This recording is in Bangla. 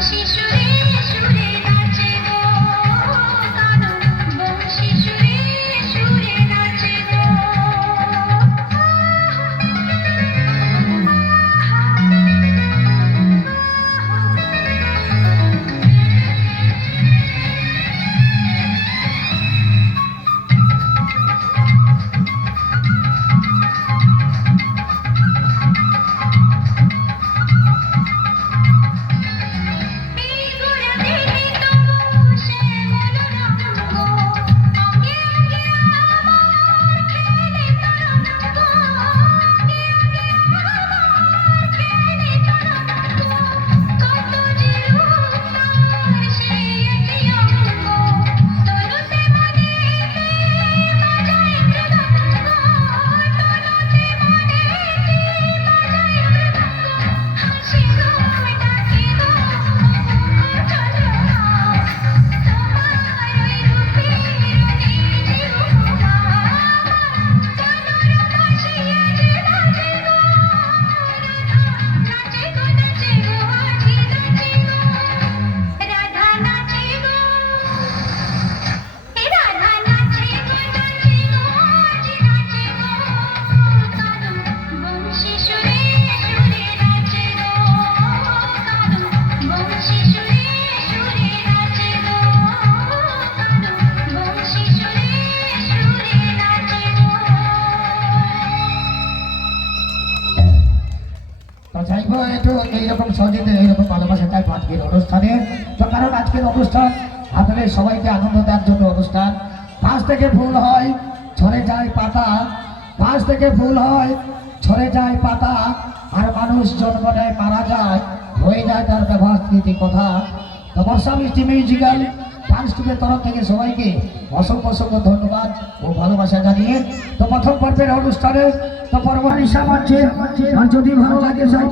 শিশু একটু এইরকম সহযোগিতা এইরকম ভালোবাসা চাই আজকের অনুষ্ঠানে তো কারণ আজকের অনুষ্ঠান আপনাদের সবাইকে আনন্দ দেওয়ার জন্য অনুষ্ঠান পাঁচ থেকে ফুল হয় ছড়ে যায় পাতা পাঁচ থেকে ফুল হয় ছড়ে যায় পাতা আর মানুষ জন্ম নেয় মারা যায় হয়ে যায় তার ব্যবহার কথা তো বর্ষা মিষ্টি মিউজিক্যাল ডান্স টিমের তরফ থেকে সবাইকে অসংখ্য অসংখ্য ধন্যবাদ ও ভালোবাসা জানিয়ে তো প্রথম পর্বের অনুষ্ঠানে তো পরবর্তী সামান্য আর যদি ভালো লাগে